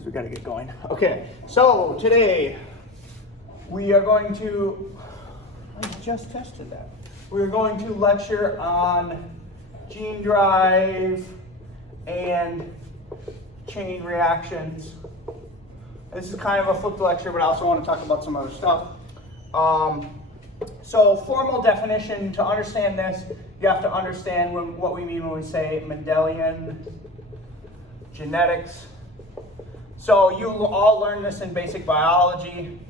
because we got to get going. Okay, so today we are going to, I just tested that. We're going to lecture on gene drive and chain reactions. This is kind of a flipped lecture, but I also want to talk about some other stuff. So formal definition, to understand this, you have to understand what we mean when we say Mendelian genetics. So you all learned this in basic biology,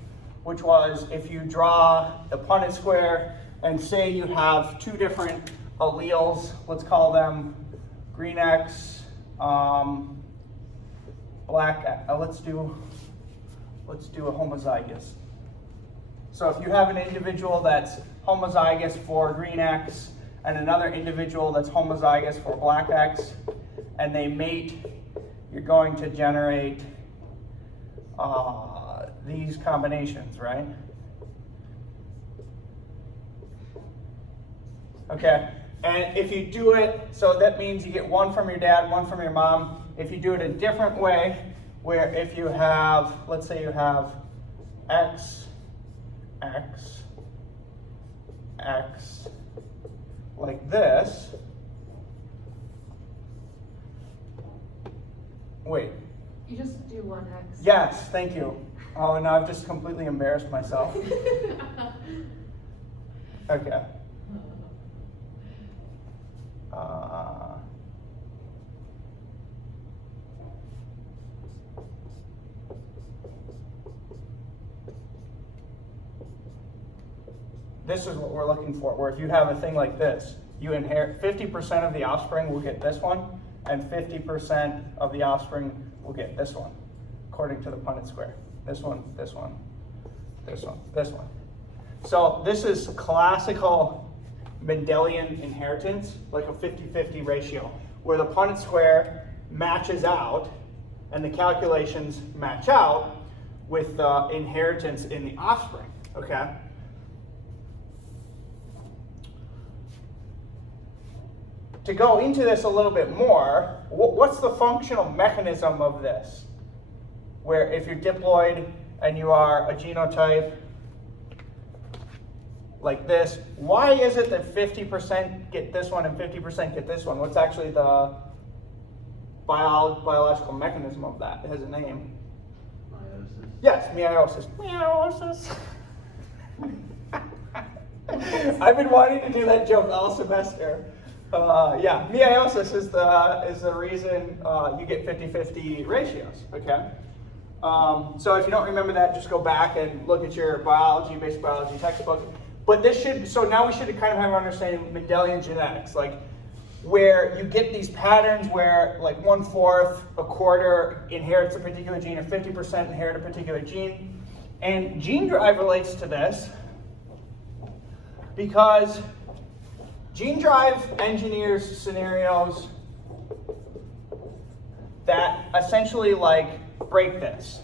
which was if you draw the Punnett square and say you have two different alleles, let's call them green X, black, let's do a homozygous. So if you have an individual that's homozygous for green X and another individual that's homozygous for black X, and they mate, you're going to generate these combinations, right? Okay, and if you do it, so that means you get one from your dad, one from your mom. If you do it a different way, where if you have, let's say you have X, X, X, like this. Wait. You just do one X. Yes, thank you. Oh, now I've just completely embarrassed myself. Okay. This is what we're looking for, where if you have a thing like this, you inherit 50% of the offspring will get this one, and 50% of the offspring will get this one, according to the Punnett square. This one, this one, this one, this one. So this is classical Mendelian inheritance, like a 50-50 ratio, where the Punnett square matches out and the calculations match out with the inheritance in the offspring, okay? To go into this a little bit more, what's the functional mechanism of this? Where if you're diploid and you are a genotype like this, why is it that 50% get this one and 50% get this one? What's actually the biological mechanism of that? It has a name. Meiosis. Yes, meiosis. Meiosis. I've been wanting to do that joke all semester. Yeah, meiosis is the reason you get 50-50 ratios, okay? So if you don't remember that, just go back and look at your basic biology textbook. But this so now we should kind of have an understanding of Mendelian genetics, like where you get these patterns where like 1/4, a quarter inherits a particular gene, or 50% inherit a particular gene. And gene drive relates to this because gene drive engineers scenarios that essentially like break this,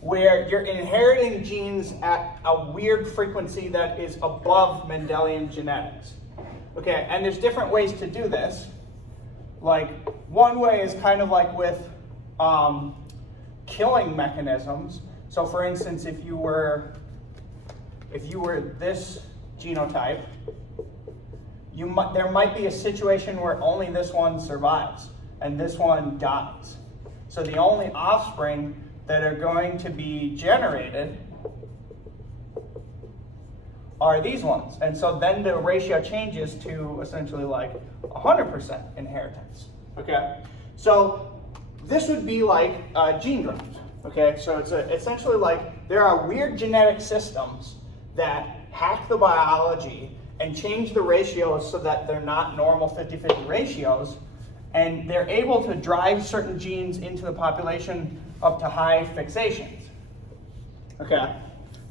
where you're inheriting genes at a weird frequency that is above Mendelian genetics. Okay, and there's different ways to do this. Like one way is kind of like with killing mechanisms. So for instance, if you were this genotype, there might be a situation where only this one survives and this one dies. So the only offspring that are going to be generated are these ones. And so then the ratio changes to essentially like 100% inheritance. Okay? So this would be like gene drive. Okay? So it's essentially like there are weird genetic systems that hack the biology and change the ratios so that they're not normal 50-50 ratios, and they're able to drive certain genes into the population up to high fixations. Okay,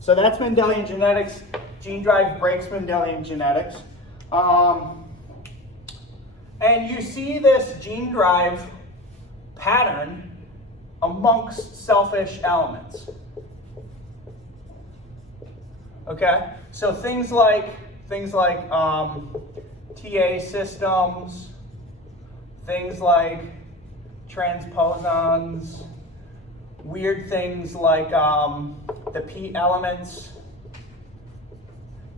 so that's Mendelian genetics. Gene drive breaks Mendelian genetics. And you see this gene drive pattern amongst selfish elements. Okay, so things like TA systems, things like transposons, weird things like the P elements.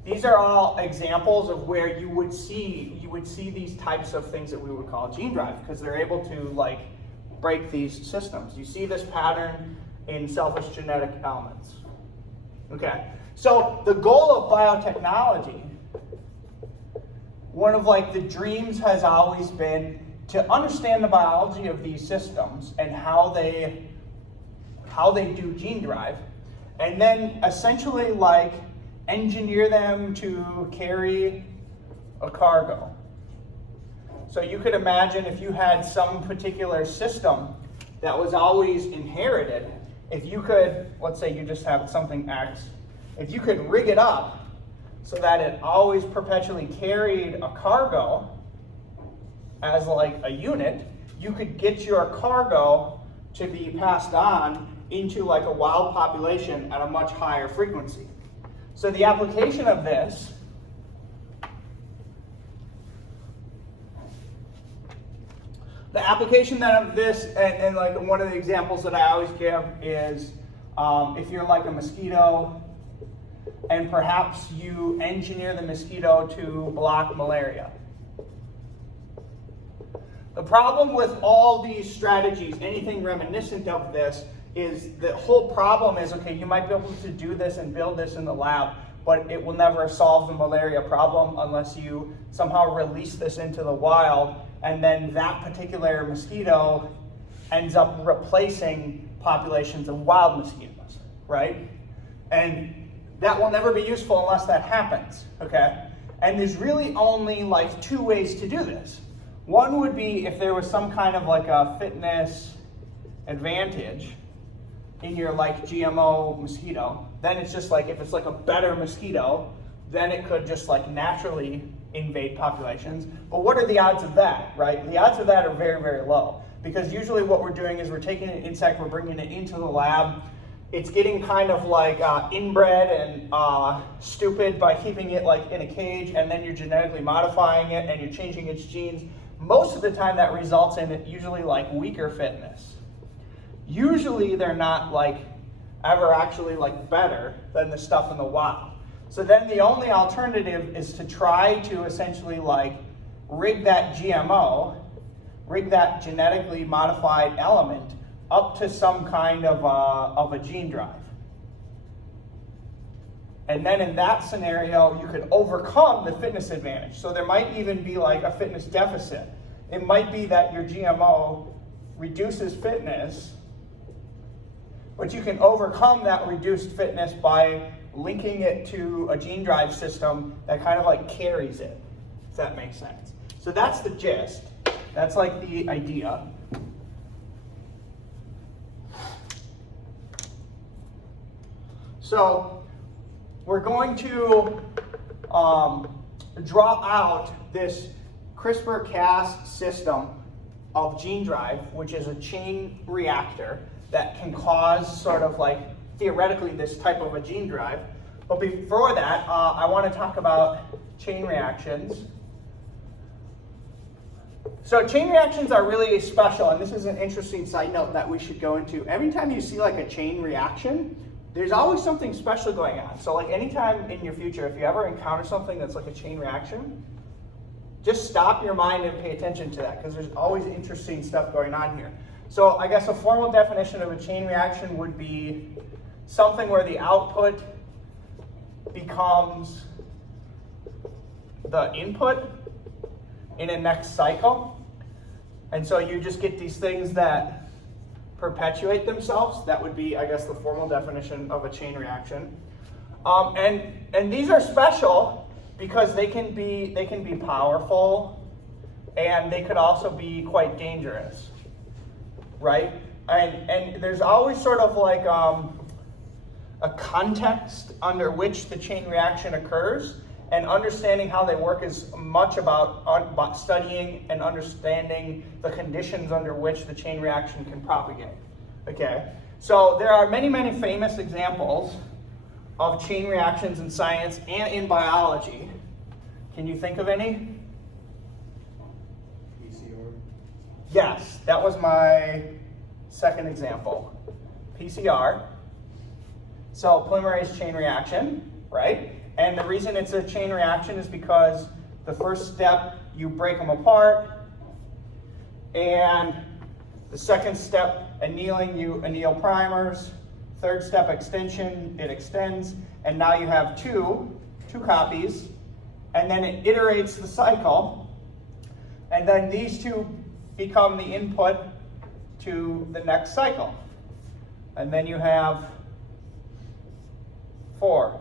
These are all examples of where you would see these types of things that we would call gene drive, because they're able to like break these systems. You see this pattern in selfish genetic elements. Okay, so the goal of biotechnology, one of like the dreams has always been to understand the biology of these systems and how they do gene drive, and then essentially like engineer them to carry a cargo. So you could imagine if you had some particular system that was always inherited, if you could, let's say you just have something X, if you could rig it up so that it always perpetually carried a cargo as like a unit, you could get your cargo to be passed on into like a wild population at a much higher frequency. So the application of this and like one of the examples that I always give is if you're like a mosquito and perhaps you engineer the mosquito to block malaria. The problem with all these strategies, anything reminiscent of this, is the whole problem is, okay, you might be able to do this and build this in the lab, but it will never solve the malaria problem unless you somehow release this into the wild, and then that particular mosquito ends up replacing populations of wild mosquitoes, right? And that will never be useful unless that happens, okay? And there's really only like two ways to do this. One would be if there was some kind of like a fitness advantage in your like GMO mosquito, then it's just like if it's like a better mosquito, then it could just like naturally invade populations. But what are the odds of that, right? The odds of that are very, very low, because usually what we're doing is we're taking an insect, we're bringing it into the lab, it's getting kind of like inbred and stupid by keeping it like in a cage, and then you're genetically modifying it and you're changing its genes. Most of the time that results in it usually like weaker fitness. Usually they're not like ever actually like better than the stuff in the wild. So then the only alternative is to try to essentially like rig that GMO, rig that genetically modified element up to some kind of a gene drive. And then in that scenario, you could overcome the fitness advantage. So there might even be like a fitness deficit. It might be that your GMO reduces fitness, but you can overcome that reduced fitness by linking it to a gene drive system that kind of like carries it, if that makes sense. So that's the gist. That's like the idea. So we're going to draw out this CRISPR-Cas system of gene drive, which is a chain reactor that can cause sort of like theoretically this type of a gene drive. But before that, I want to talk about chain reactions. So chain reactions are really special, and this is an interesting side note that we should go into. Every time you see like a chain reaction, there's always something special going on. So like anytime in your future, if you ever encounter something that's like a chain reaction, just stop your mind and pay attention to that, because there's always interesting stuff going on here. So I guess a formal definition of a chain reaction would be something where the output becomes the input in a next cycle. And so you just get these things that perpetuate themselves. That would be, I guess, the formal definition of a chain reaction. And these are special because they can be powerful, and they could also be quite dangerous, right? And there's always sort of like a context under which the chain reaction occurs, and understanding how they work is much about studying and understanding the conditions under which the chain reaction can propagate. Okay, so there are many, many famous examples of chain reactions in science and in biology. Can you think of any? PCR. Yes, that was my second example. PCR. So polymerase chain reaction, right? And the reason it's a chain reaction is because the first step, you break them apart, and the second step, annealing, you anneal primers. Third step, extension, it extends, and now you have two copies, and then it iterates the cycle, and then these two become the input to the next cycle. And then you have 4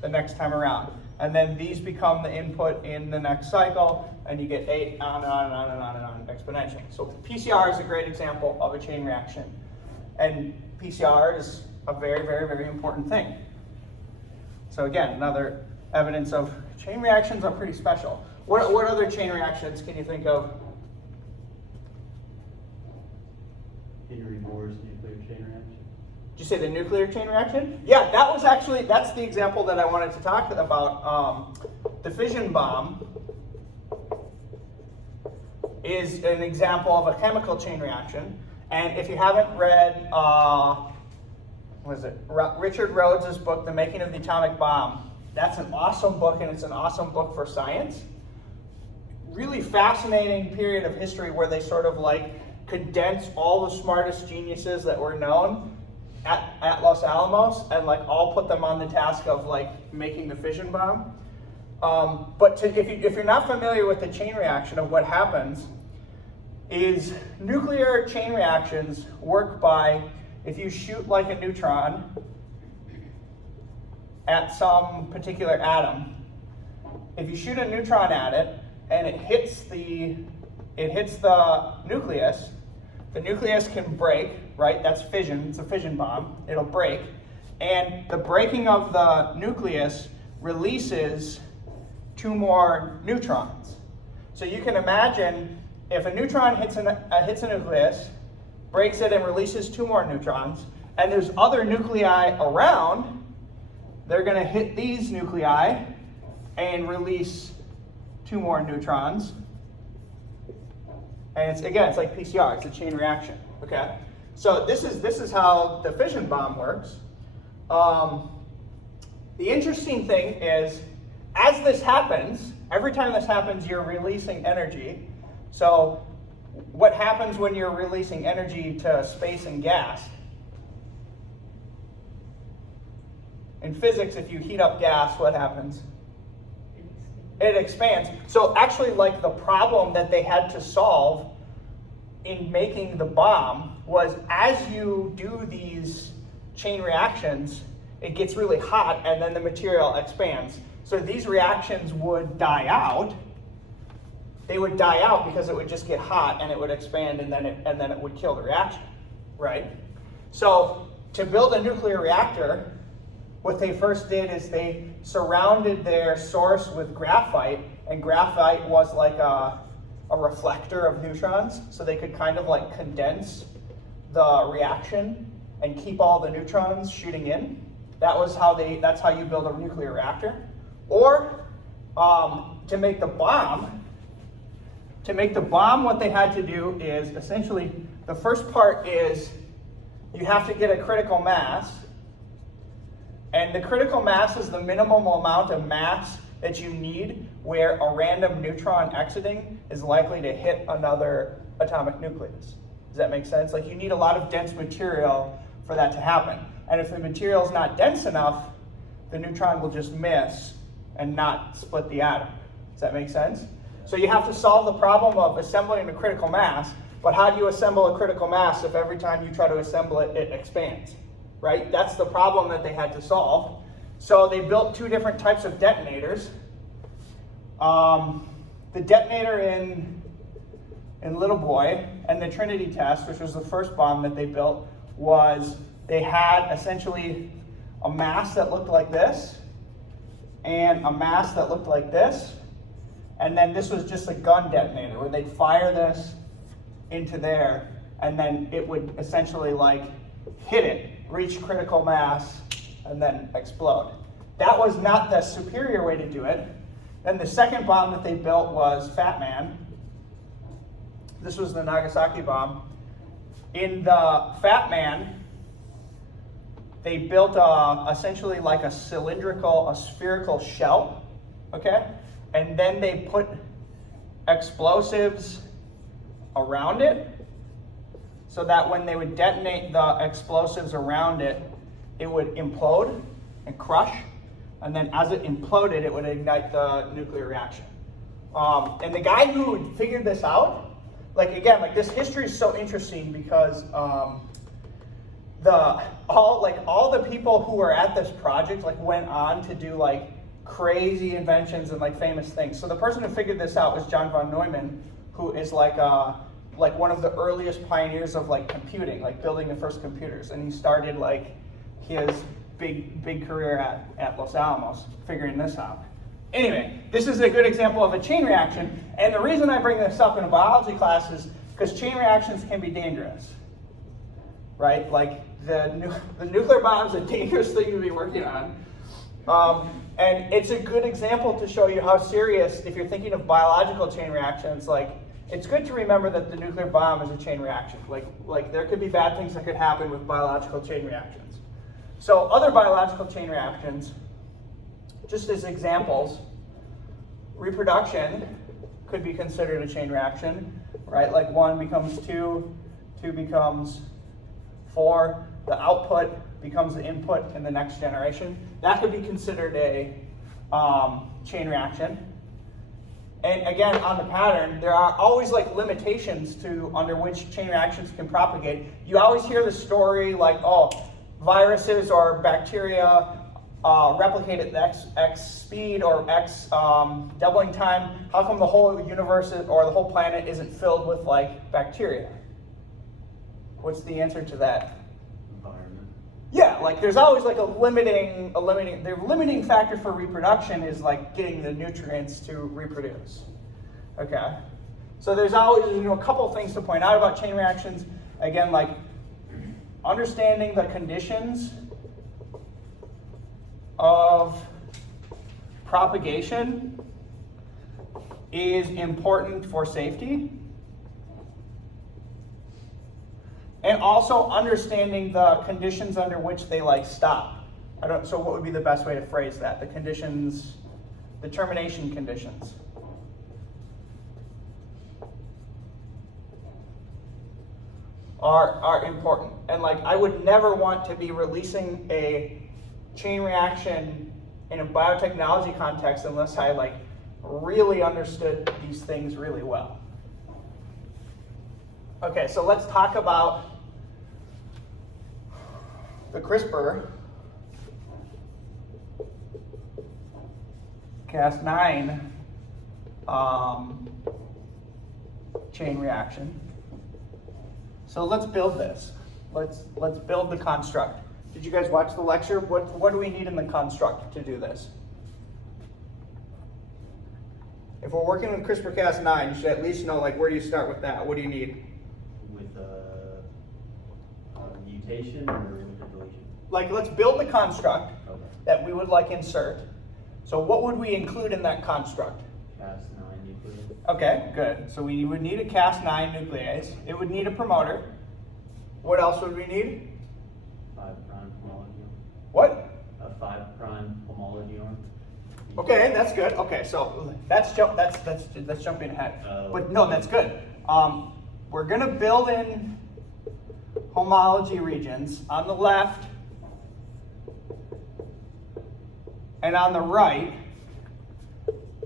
the next time around. And then these become the input in the next cycle, and you get 8, on and on and on and on and on exponentially. So PCR is a great example of a chain reaction. And PCR is a very, very, very important thing. So again, another evidence of chain reactions are pretty special. What other chain reactions can you think of? Henry Moore's nuclear chain reaction. Did you say the nuclear chain reaction? Yeah, that's the example that I wanted to talk about. The fission bomb is an example of a chemical chain reaction. And if you haven't read, Richard Rhodes's book, The Making of the Atomic Bomb, that's an awesome book, and it's an awesome book for science. Really fascinating period of history where they sort of like condense all the smartest geniuses that were known at Los Alamos and like all put them on the task of like making the fission bomb. If you're not familiar with the chain reaction of what happens, is nuclear chain reactions work by, if you shoot like a neutron at some particular atom, if you shoot a neutron at it and it hits the nucleus can break, right? That's fission, it's a fission bomb, it'll break. And the breaking of the nucleus releases 2 more neutrons. So you can imagine if a neutron hits a nucleus, breaks it and releases 2 more neutrons, and there's other nuclei around, they're going to hit these nuclei and release 2 more neutrons. And it's like PCR, it's a chain reaction. Okay? So this is how the fission bomb works. The interesting thing is, as this happens, every time this happens, you're releasing energy. So what happens when you're releasing energy to space and gas? In physics, if you heat up gas, what happens? It expands. So actually, like the problem that they had to solve in making the bomb was, as you do these chain reactions, it gets really hot and then the material expands. So these reactions would die out. They would die out because it would just get hot and it would expand and then it would kill the reaction, right? So to build a nuclear reactor, what they first did is they surrounded their source with graphite, and graphite was like a reflector of neutrons, so they could kind of like condense the reaction and keep all the neutrons shooting in. That's how you build a nuclear reactor. Or to make the bomb, what they had to do is essentially, the first part is you have to get a critical mass. And the critical mass is the minimum amount of mass that you need where a random neutron exiting is likely to hit another atomic nucleus. Does that make sense? Like, you need a lot of dense material for that to happen. And if the material is not dense enough, the neutron will just miss and not split the atom. Does that make sense? So you have to solve the problem of assembling a critical mass, but how do you assemble a critical mass if every time you try to assemble it, it expands? Right? That's the problem that they had to solve. So they built 2 different types of detonators. The detonator in Little Boy and the Trinity test, which was the first bomb that they built, was they had essentially a mass that looked like this and a mass that looked like this. And then this was just a gun detonator where they'd fire this into there and then it would essentially like hit it, reach critical mass, and then explode. That was not the superior way to do it. Then the second bomb that they built was Fat Man. This was the Nagasaki bomb. In the Fat Man, they built essentially like a spherical shell, okay? And then they put explosives around it so that when they would detonate the explosives around it, it would implode and crush. And then as it imploded, it would ignite the nuclear reaction. And the guy who figured this out, like again, like this history is so interesting because all the people who were at this project like went on to do like crazy inventions and like famous things. So the person who figured this out was John von Neumann, who is like one of the earliest pioneers of like computing, like building the first computers. And he started like his big career at Los Alamos figuring this out. Anyway, this is a good example of a chain reaction. And the reason I bring this up in a biology class is because chain reactions can be dangerous, right? Like the nuclear bomb is a dangerous thing to be working on. And it's a good example to show you how serious, if you're thinking of biological chain reactions, like it's good to remember that the nuclear bomb is a chain reaction. Like there could be bad things that could happen with biological chain reactions. So other biological chain reactions, just as examples, reproduction could be considered a chain reaction, right? Like 1 becomes 2, 2 becomes 4, the output becomes the input in the next generation. That could be considered a chain reaction. And again, on the pattern, there are always like limitations to under which chain reactions can propagate. You always hear the story like, oh, viruses or bacteria replicate at x speed or x doubling time. How come the whole universe or the whole planet isn't filled with like bacteria? What's the answer to that? Environment. Yeah, like there's always like the limiting factor for reproduction is like getting the nutrients to reproduce. Okay, so there's always a couple things to point out about chain reactions. Again, like understanding the conditions of propagation is important for safety. And also understanding the conditions under which they like stop. So what would be the best way to phrase that? The conditions, the termination conditions. Are important. And like I would never want to be releasing a chain reaction in a biotechnology context unless I like really understood these things really well. Okay, so let's talk about the CRISPR Cas9 chain reaction. So let's build this. Let's build the construct. Did you guys watch the lecture? What do we need in the construct to do this? If we're working with CRISPR-Cas9, you should at least know like where do you start with that? What do you need? With a mutation or with a deletion? Like let's build the construct Okay. that we would like insert. So what would we include in that construct? Cas9 nucleus. Okay, good. So we would need a Cas9 nuclease. It would need a promoter. What else would we need? 5' homology arm. What? A 5' homology arm. Okay, that's good. Okay, so that's jumping ahead. But no, that's good. We're gonna build in homology regions on the left and on the right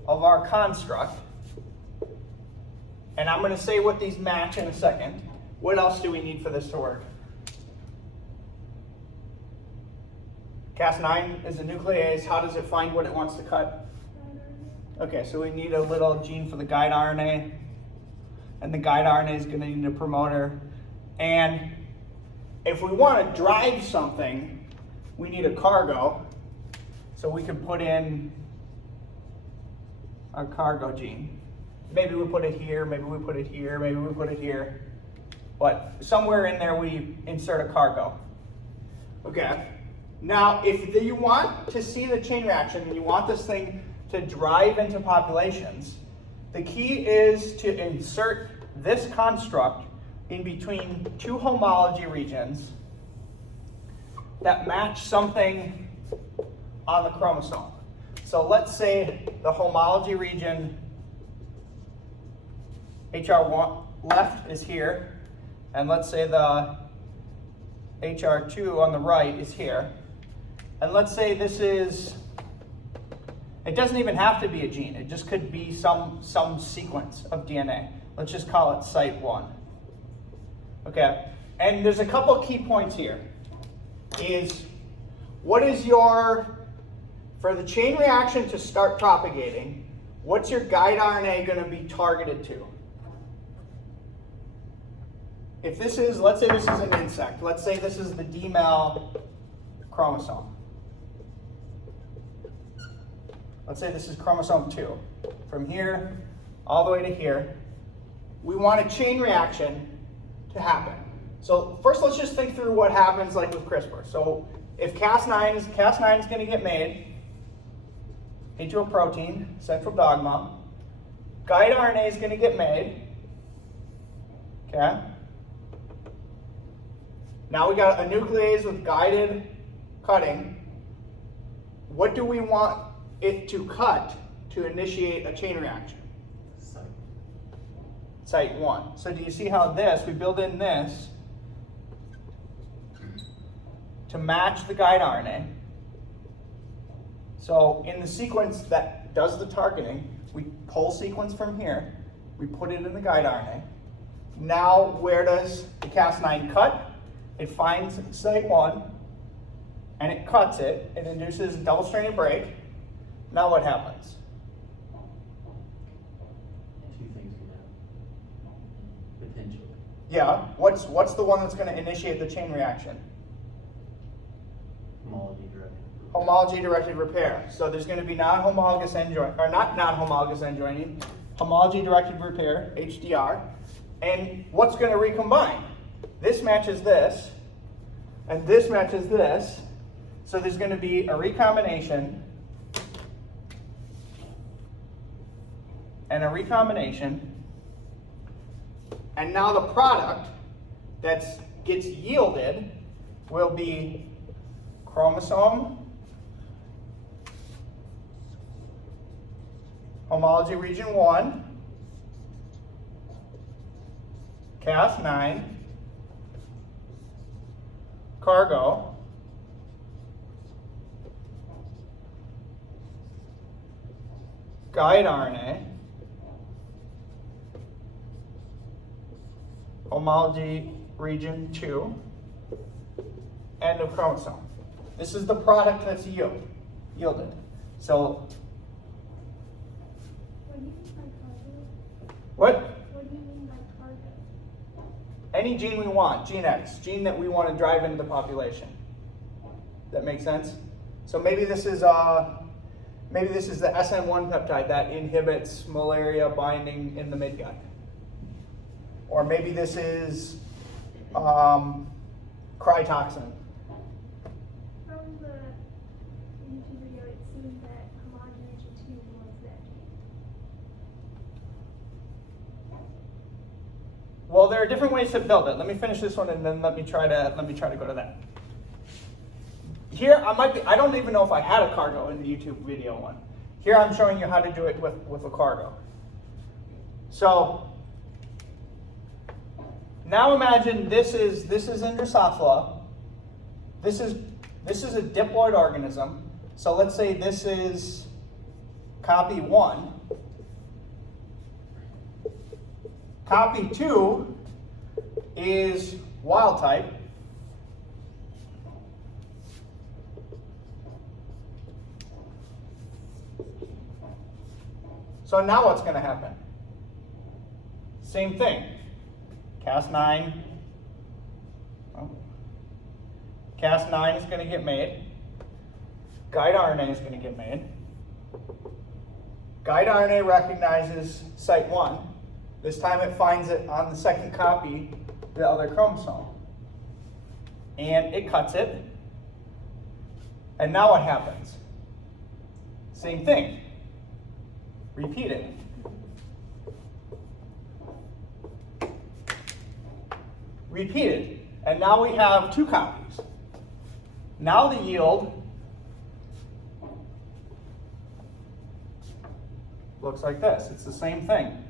of our construct. And I'm gonna say what these match in a second. What else do we need for this to work? Cas9 is a nuclease. How does it find what it wants to cut? Okay, so we need a little gene for the guide RNA. And the guide RNA is going to need a promoter. And if we want to drive something, we need a cargo. So we can put in our cargo gene. Maybe we put it here, maybe we put it here, maybe we put it here. But somewhere in there we insert a cargo. Okay. Now, if you want to see the chain reaction and you want this thing to drive into populations, the key is to insert this construct in between two homology regions that match something on the chromosome. So let's say the homology region HR1 left is here, and let's say the HR2 on the right is here. And let's say this is, it doesn't even have to be a gene, it just could be some sequence of DNA. Let's just call it site 1. Okay, and there's a couple key points here. Is what is your, for the chain reaction to start propagating, what's your guide RNA going to be targeted to? If this is, let's say this is an insect, let's say this is the D-male chromosome. Let's say this is chromosome 2. From here all the way to here, we want a chain reaction to happen. So first let's just think through what happens like with CRISPR. So if Cas9 is going to get made into a protein, central dogma, guide RNA is going to get made, okay? Now we got a nuclease with guided cutting. What do we want it to cut to initiate a chain reaction? Site 1. So do you see how this, we build in this to match the guide RNA. So in the sequence that does the targeting, we pull sequence from here, we put it in the guide RNA. Now where does the Cas9 cut? It finds site 1 and it cuts it. It induces a double-stranded break. Now what happens? Two things can happen. Potentially. Yeah, what's the one that's going to initiate the chain reaction? Homology-directed repair. So there's going to be non-homologous end joining, or not non-homologous end joining, homology-directed repair, HDR. And what's going to recombine? This matches this, and this matches this. So there's going to be a recombination, and a recombination. And now the product that gets yielded will be chromosome, homology region 1, Cas9, cargo, guide RNA, homology region 2, end of chromosome. This is the product that's yielded. So, What do you mean by cargo? what? What do you mean by cargo? Any gene we want, gene X, gene that we want to drive into the population. That makes sense? So maybe this is the SN1 peptide that inhibits malaria binding in the midgut. Or maybe this is Cryotoxin. From the YouTube video, it seems that homogenation 2 was that gene. Well, there are different ways to build it. Let me finish this one and then let me try to go to that. Here I don't even know if I had a cargo in the YouTube video one. Here I'm showing you how to do it with a cargo. So now imagine this is in Drosophila. This is a diploid organism. So let's say this is copy 1. Copy 2 is wild type. So now what's going to happen? Same thing. Cas9. Cas9 is going to get made. Guide RNA is going to get made. Guide RNA recognizes site 1. This time it finds it on the second copy, the other chromosome. And it cuts it. And now what happens? Same thing. Repeat it. Repeat it. And now we have 2 copies. Now the yield looks like this. It's the same thing.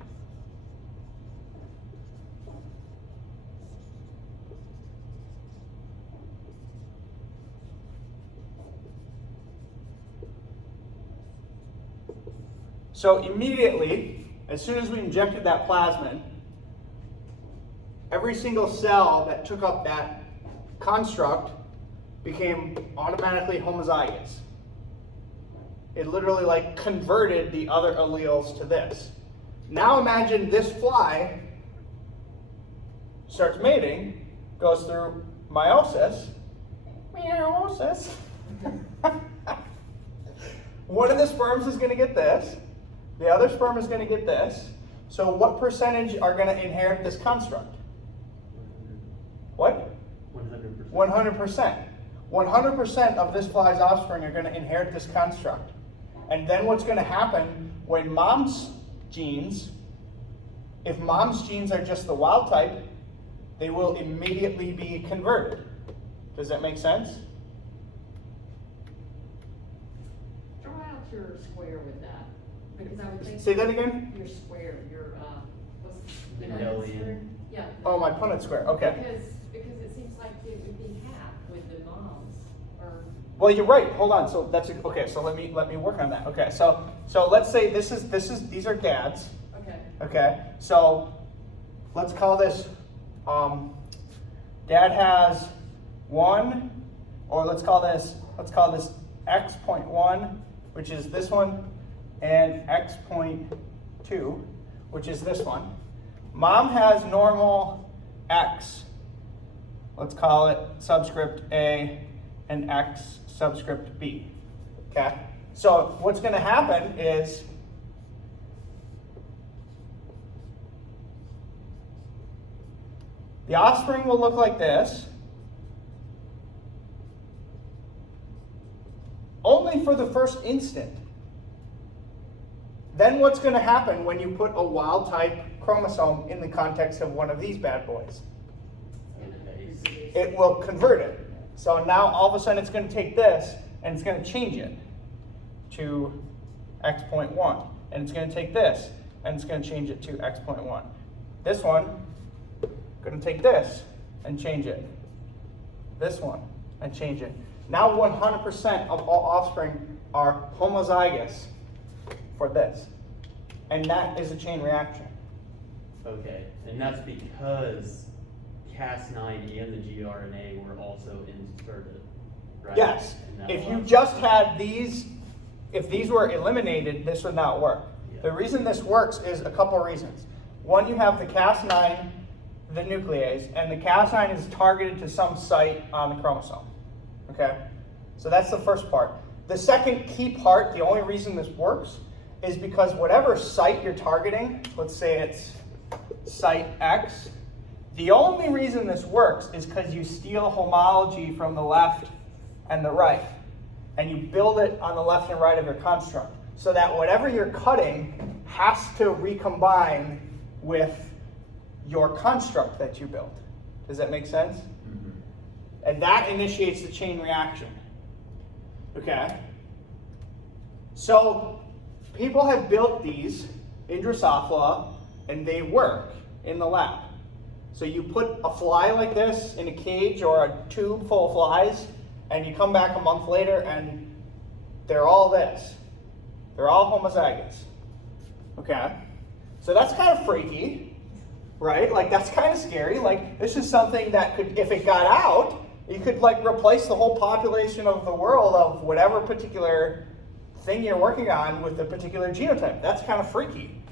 So immediately, as soon as we injected that plasmid, every single cell that took up that construct became automatically homozygous. It literally like converted the other alleles to this. Now imagine this fly starts mating, goes through meiosis. Meiosis. One of the sperms is going to get this. The other sperm is going to get this. So what percentage are going to inherit this construct? What? 100%. 100%. 100% of this fly's offspring are going to inherit this construct. And then what's going to happen when mom's genes, if mom's genes are just the wild type, they will immediately be converted. Does that make sense? Draw out your square with that, because I would think. Say that again? Your square, your, what's the Mendelian. Yeah. Oh, my Punnett square. Okay. Because it seems like it would be half with the moms, or. Well, you're right. Hold on. So that's okay. So let me work on that. Okay. So let's say these are gads. Okay. Okay. So let's call this. Dad has 1, or let's call this x.1, which is this one, and x.2, which is this one. Mom has normal x. Let's call it subscript A and x subscript B. Okay? So what's going to happen is the offspring will look like this, only for the first instant. Then what's going to happen when you put a wild type chromosome in the context of one of these bad boys? It will convert it. So now all of a sudden it's going to take this and it's going to change it to x.1. And it's going to take this and it's going to change it to x.1. This one, going to take this and change it. This one and change it. Now 100% of all offspring are homozygous for this. And that is a chain reaction. Okay, and that's because Cas9 and the gRNA were also inserted, right? Yes. In that If you last- just had these, if these were eliminated, this would not work. Yeah. The reason this works is a couple reasons. One, you have the Cas9, the nuclease, and the Cas9 is targeted to some site on the chromosome. Okay? So that's the first part. The second key part, the only reason this works, is because whatever site you're targeting, let's say it's site X, the only reason this works is because you steal homology from the left and the right, and you build it on the left and right of your construct, so that whatever you're cutting has to recombine with your construct that you built. Does that make sense? Mhm. And that initiates the chain reaction. Okay? So people have built these in Drosophila, and they work in the lab. So you put a fly like this in a cage or a tube full of flies, and you come back a month later and they're all this. They're all homozygous. Okay? So that's kind of freaky, right? Like, that's kind of scary. Like, this is something that could, if it got out, you could like replace the whole population of the world of whatever particular thing you're working on with a particular genotype. That's kind of freaky.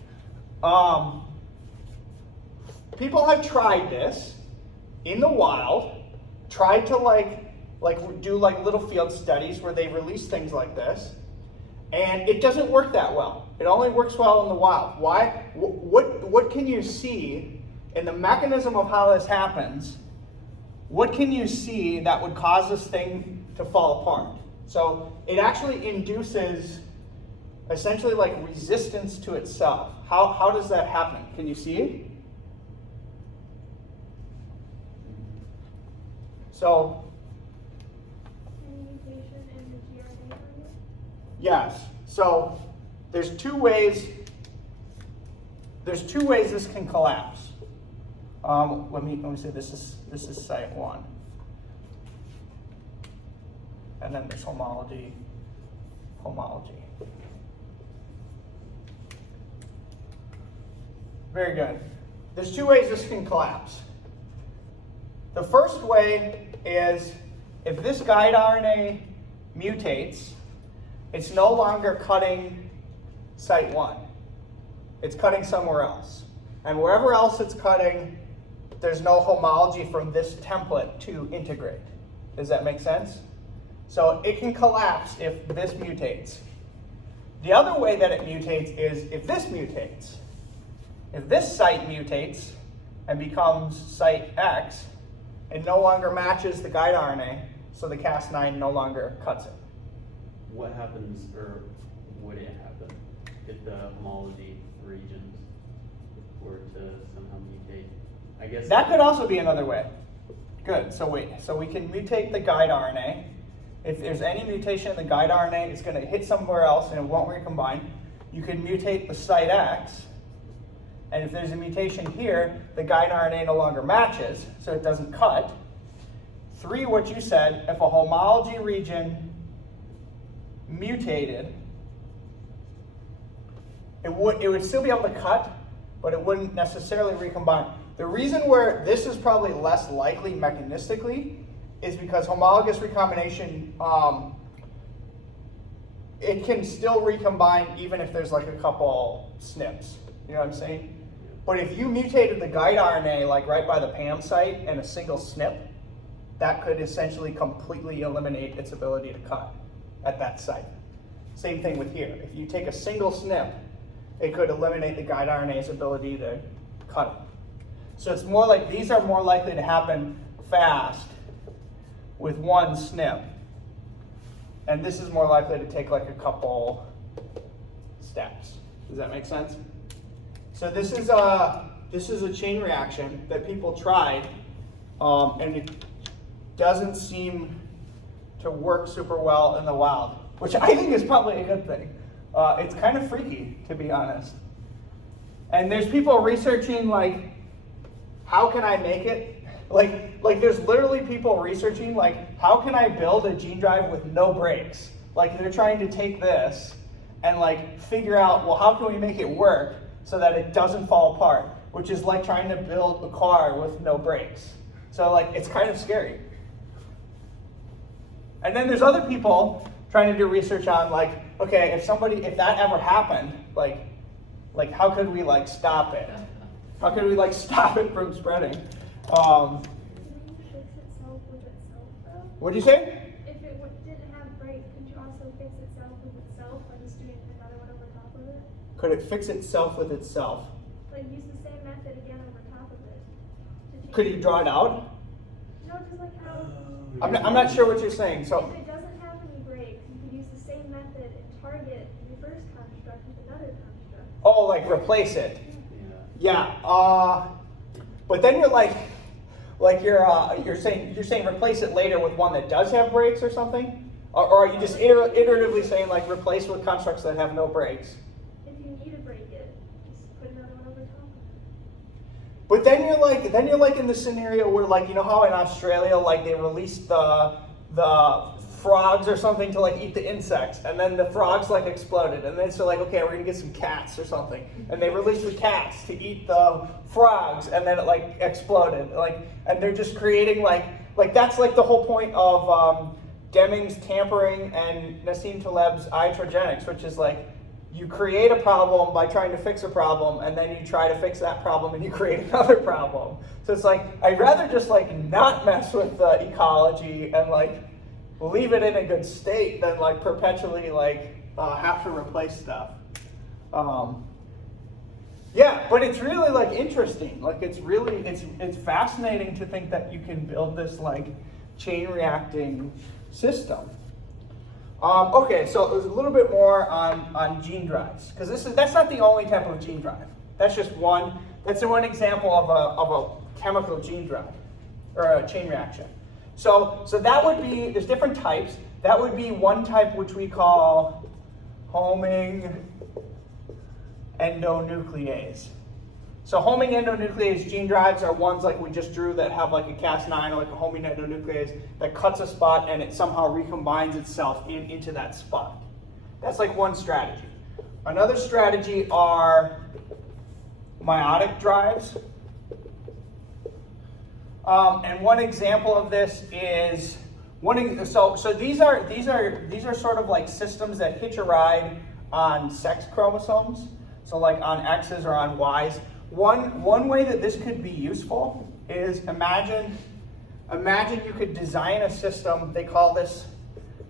People have tried this in the wild, tried to do little field studies where they release things like this, and it doesn't work that well. It only works well in the wild. Why? What can you see in the mechanism of how this happens? What can you see that would cause this thing to fall apart? So it actually induces essentially like resistance to itself. How does that happen? Can you see it? So Yes. So there's two ways. There's two ways this can collapse. Let me say this is site 1, and then this homology. Very good. There's two ways this can collapse. The first way is if this guide RNA mutates, it's no longer cutting site 1. It's cutting somewhere else. And wherever else it's cutting, there's no homology from this template to integrate. Does that make sense? So it can collapse if this mutates. The other way that it mutates is if this mutates. If this site mutates and becomes site X, it no longer matches the guide RNA, so the Cas9 no longer cuts it. What happens, or would it happen, if the homology regions were to somehow mutate? I guess that could also be another way. Good. So we can mutate the guide RNA. If there's any mutation in the guide RNA, it's going to hit somewhere else and it won't recombine. You can mutate the site X, and if there's a mutation here, the guide RNA no longer matches, so it doesn't cut. 3, what you said, if a homology region mutated, it would still be able to cut, but it wouldn't necessarily recombine. The reason where this is probably less likely mechanistically is because homologous recombination, it can still recombine even if there's like a couple SNPs. You know what I'm saying? But if you mutated the guide RNA like right by the PAM site and a single SNP, that could essentially completely eliminate its ability to cut at that site. Same thing with here. If you take a single SNP, it could eliminate the guide RNA's ability to cut it. So it's more like these are more likely to happen fast with one SNP. And this is more likely to take like a couple steps. Does that make sense? So this is a chain reaction that people tried, and it doesn't seem to work super well in the wild, which I think is probably a good thing. It's kind of freaky, to be honest. And there's people researching like, how can I make it? Like there's literally people researching like, how can I build a gene drive with no brakes? Like they're trying to take this and like figure out, well, how can we make it work so that it doesn't fall apart? Which is like trying to build a car with no brakes. So like, it's kind of scary. And then there's other people trying to do research on like, okay, if that ever happened, like how could we like stop it? How could we like stop it from spreading? Can it fix itself with itself though? What'd you say? If it didn't have brakes, could you also fix itself with itself by just doing another one over top of it? Could it fix itself with itself? Like use the same method again over top of it. Could you draw it out? No, just like how I'm not sure what you're saying. So if it doesn't have any brakes, you could use the same method and target your first construct with another construct. oh, like replace it. Yeah. Yeah. But then you're saying replace it later with one that does have brakes or something, or are you just iteratively saying like replace with constructs that have no brakes? If you need to break it, just put another one over top of it. But then you're like in the scenario where like, you know how in Australia like they released the frogs or something to like eat the insects, and then the frogs like exploded, and then so like, okay, we're gonna get some cats or something, and they released the cats to eat the frogs, and then it like exploded, like, and they're just creating like that's like the whole point of Deming's tampering and Nassim Taleb's iatrogenics, which is like you create a problem by trying to fix a problem, and then you try to fix that problem and you create another problem. So it's like, I'd rather just like not mess with the ecology and like leave it in a good state than like perpetually like have to replace stuff. Yeah, but it's really like interesting. Like it's fascinating to think that you can build this like chain reacting system. Okay, so there's a little bit more on gene drives, because that's not the only type of gene drive. That's just one. That's one example of a chemical gene drive or a chain reaction. So that would be, there's different types. That would be one type which we call homing endonuclease. So homing endonuclease gene drives are ones like we just drew that have like a Cas9 or like a homing endonuclease that cuts a spot and it somehow recombines itself into that spot. That's like one strategy. Another strategy are meiotic drives. And one example of this is so these are sort of like systems that hitch a ride on sex chromosomes. So like on X's or on Y's. One way that this could be useful is imagine you could design a system, they call this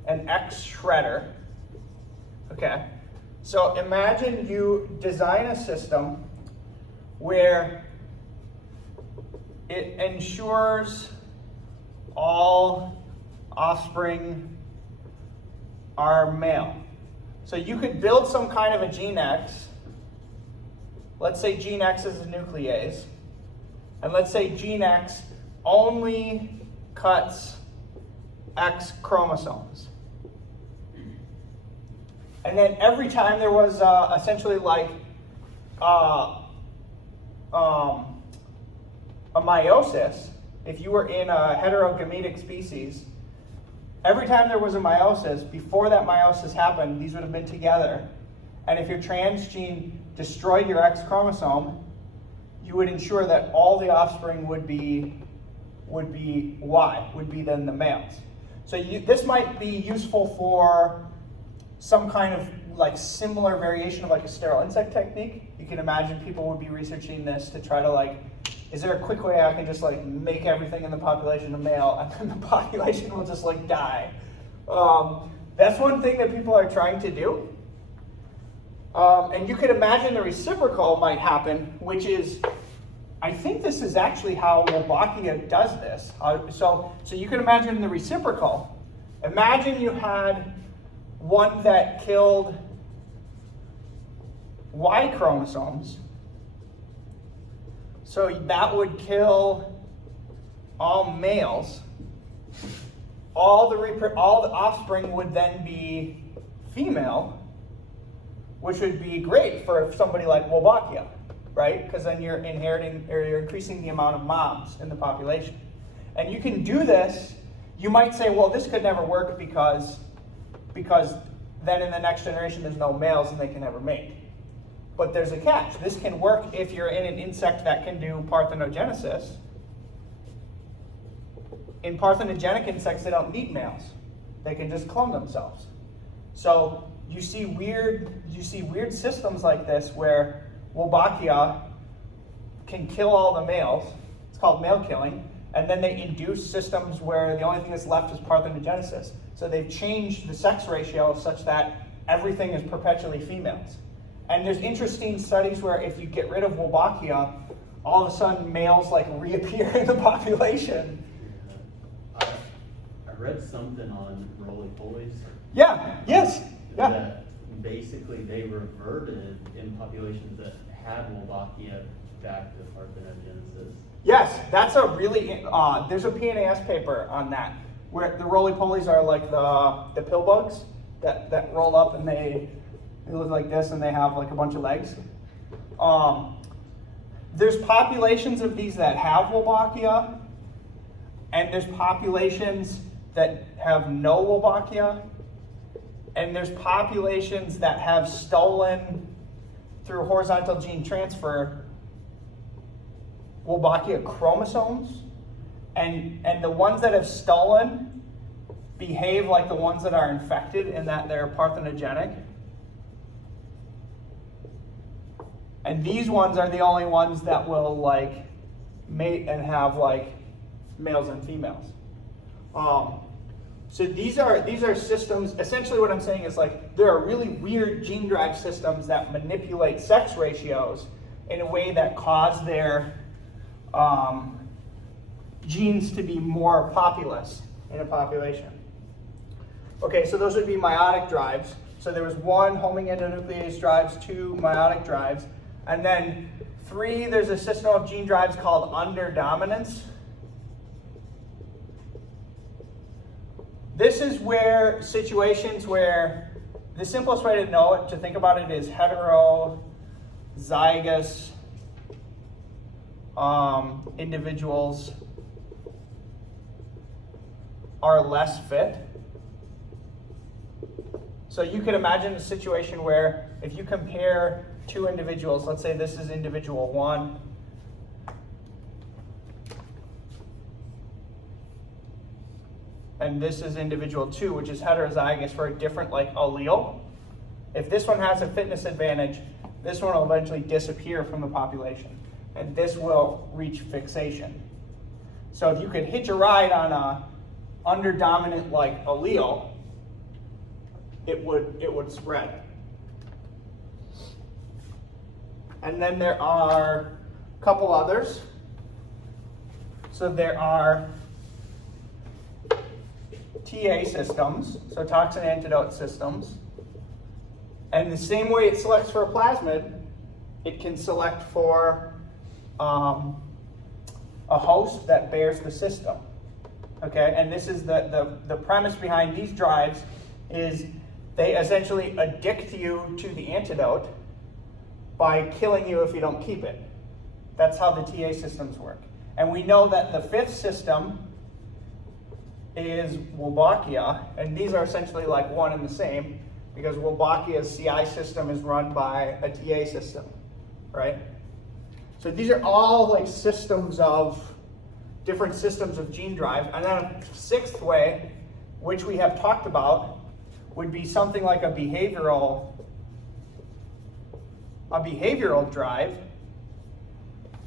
an X shredder. Okay. So imagine you design a system where it ensures all offspring are male. So you could build some kind of a gene X. Let's say gene X is a nuclease. And let's say gene X only cuts X chromosomes. And then every time there was essentially like a meiosis, if you were in a heterogametic species, every time there was a meiosis, before that meiosis happened, these would have been together. And if your transgene destroyed your X chromosome, you would ensure that all the offspring would be Y, would be then the males. So this might be useful for some kind of like similar variation of like a sterile insect technique. You can imagine people would be researching this to try to like, is there a quick way I can just like make everything in the population a male and then the population will just like die? That's one thing that people are trying to do. And you could imagine the reciprocal might happen, which is, I think this is actually how Wolbachia does this. So you can imagine the reciprocal. Imagine you had one that killed Y chromosomes. So that would kill all males. All the offspring would then be female, which would be great for somebody like Wolbachia, right? Because then you're inheriting or you're increasing the amount of moms in the population. And you can do this. You might say, well, this could never work because then in the next generation there's no males and they can never mate. But there's a catch. This can work if you're in an insect that can do parthenogenesis. In parthenogenic insects, they don't need males. They can just clone themselves. So you see weird systems like this where Wolbachia can kill all the males. It's called male killing. And then they induce systems where the only thing that's left is parthenogenesis. So they've changed the sex ratio such that everything is perpetually females. And there's interesting studies where if you get rid of Wolbachia, all of a sudden males like reappear in the population. I read something on roly-polies. Yeah, yes, yeah. That basically they reverted in populations that had Wolbachia back to parthenogenesis. Yes, that's a really, there's a PNAS paper on that, where the roly-polies are like the pill bugs that roll up and they look like this and they have like a bunch of legs. There's populations of these that have Wolbachia, and there's populations that have no Wolbachia, and there's populations that have stolen through horizontal gene transfer Wolbachia chromosomes, and the ones that have stolen behave like the ones that are infected in that they're parthenogenic. And these ones are the only ones that will like mate and have like males and females. So these are systems. Essentially, what I'm saying is like there are really weird gene drive systems that manipulate sex ratios in a way that cause their genes to be more populous in a population. Okay, so those would be meiotic drives. So there was 1 homing endonuclease drives, 2 meiotic drives. And then 3, there's a system of gene drives called underdominance. This is where situations where the simplest way to know it, to think about it, is heterozygous individuals are less fit. So you could imagine a situation where if you compare two individuals, let's say this is individual 1, and this is individual 2, which is heterozygous for a different allele. If this one has a fitness advantage, this one will eventually disappear from the population, and this will reach fixation. So if you could hitch a ride on a underdominant allele, it would spread. And then there are a couple others. So there are TA systems, so toxin antidote systems. And the same way it selects for a plasmid, it can select for a host that bears the system. Okay, and this is the premise behind these drives is they essentially addict you to the antidote by killing you if you don't keep it. That's how the TA systems work. And we know that the fifth system is Wolbachia, and these are essentially one and the same, because Wolbachia's CI system is run by a TA system, right? So these are all different systems of gene drive. And then a sixth way, which we have talked about, would be something like a behavioral drive.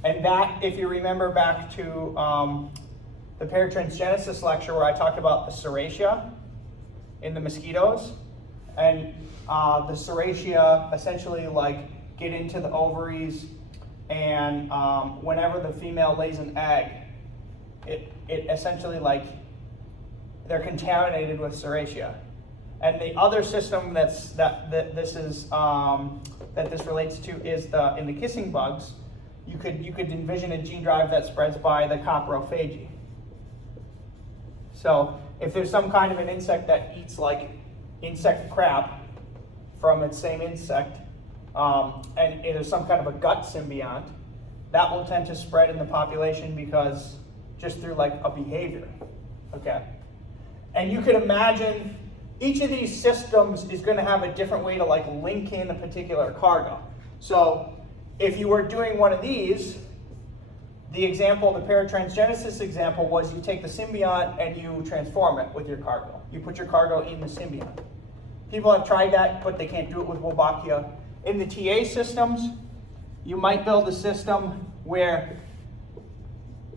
And that, if you remember back to the paratransgenesis lecture where I talked about the serratia in the mosquitoes, and the serratia essentially get into the ovaries, and whenever the female lays an egg, it essentially they're contaminated with serratia. And the other system that this relates to is in the kissing bugs. You could envision a gene drive that spreads by the coprophagy. So if there's some kind of an insect that eats insect crap from its same insect, and it is some kind of a gut symbiont, that will tend to spread in the population because just through a behavior. Okay, and you could imagine each of these systems is going to have a different way to link in a particular cargo. So if you were doing one of these, the example, the paratransgenesis example, was you take the symbiont and you transform it with your cargo. You put your cargo in the symbiont. People have tried that, but they can't do it with Wolbachia. In the TA systems, you might build a system where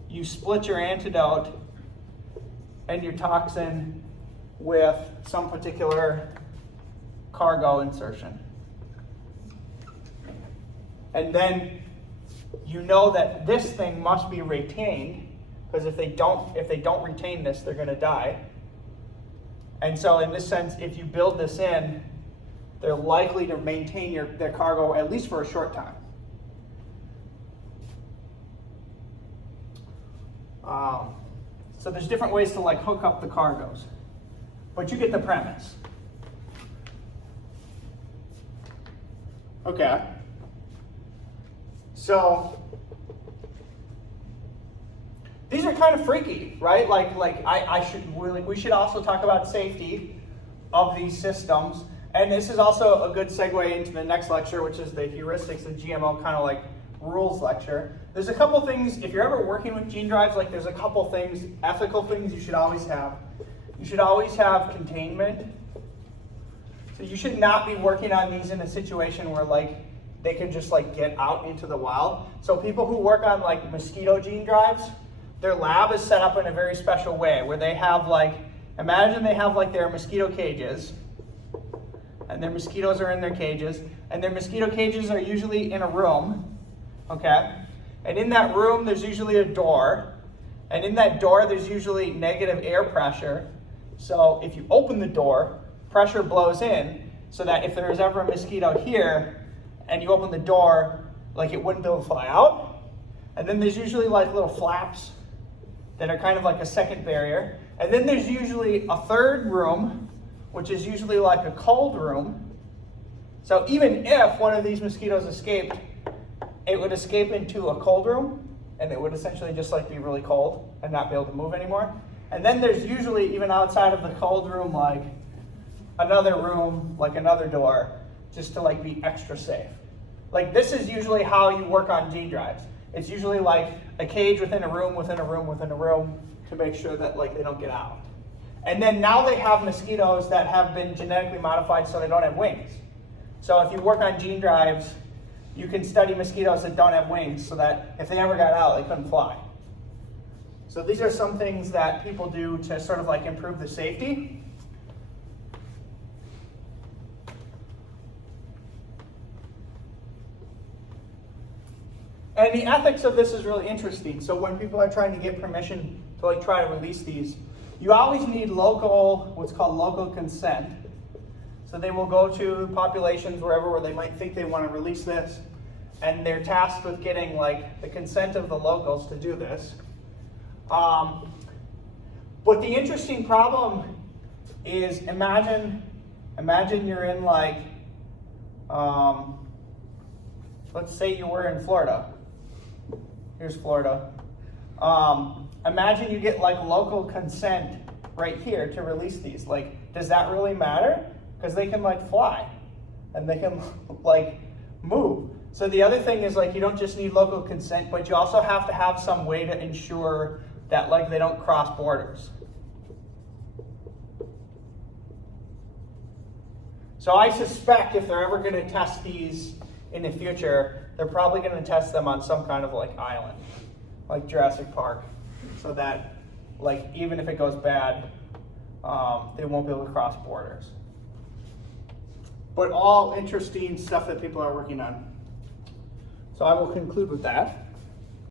you split your antidote and your toxin with some particular cargo insertion. And then you know that this thing must be retained, because if they don't retain this, they're going to die. And so in this sense, if you build this in, they're likely to maintain their cargo at least for a short time. So there's different ways to hook up the cargoes, but you get the premise. Okay. So these are kind of freaky, right? We should also talk about safety of these systems. And this is also a good segue into the next lecture, which is the heuristics of GMO kind of rules lecture. There's a couple things, if you're ever working with gene drives, there's a couple things, ethical things you should always have. You should always have containment. So you should not be working on these in a situation where they can just get out into the wild. So people who work on mosquito gene drives, their lab is set up in a very special way where they have imagine they have their mosquito cages, and their mosquitoes are in their cages, and their mosquito cages are usually in a room, okay? And in that room there's usually a door, and in that door there's usually negative air pressure. So if you open the door, pressure blows in, so that if there is ever a mosquito here, and you open the door, it wouldn't be able to fly out. And then there's usually little flaps that are kind of a second barrier. And then there's usually a third room which is usually like a cold room. So even if one of these mosquitoes escaped, it would escape into a cold room, and it would essentially just like be really cold and not be able to move anymore. And then there's usually, even outside of the cold room, like another room, like another door, just to like be extra safe. Like this is usually how you work on gene drives. It's usually like a cage within a room, within a room, within a room, to make sure that like they don't get out. And then now they have mosquitoes that have been genetically modified so they don't have wings. So if you work on gene drives, you can study mosquitoes that don't have wings so that if they ever got out, they couldn't fly. So these are some things that people do to sort of like improve the safety. And the ethics of this is really interesting. So when people are trying to get permission to like try to release these, you always need local, what's called local consent. So they will go to populations where they might think they want to release this, and they're tasked with getting like the consent of the locals to do this. But the interesting problem is imagine you're in like, let's say you were in Florida. Here's Florida. Imagine you get like local consent right here to release these. Like, does that really matter? Because they can like fly and they can like move. So the other thing is like you don't just need local consent, but you also have to have some way to ensure that like they don't cross borders. So I suspect if they're ever going to test these in the future, they're probably going to test them on some kind of like island, like Jurassic Park, so that like even if it goes bad, they won't be able to cross borders. But all interesting stuff that people are working on. So I will conclude with that.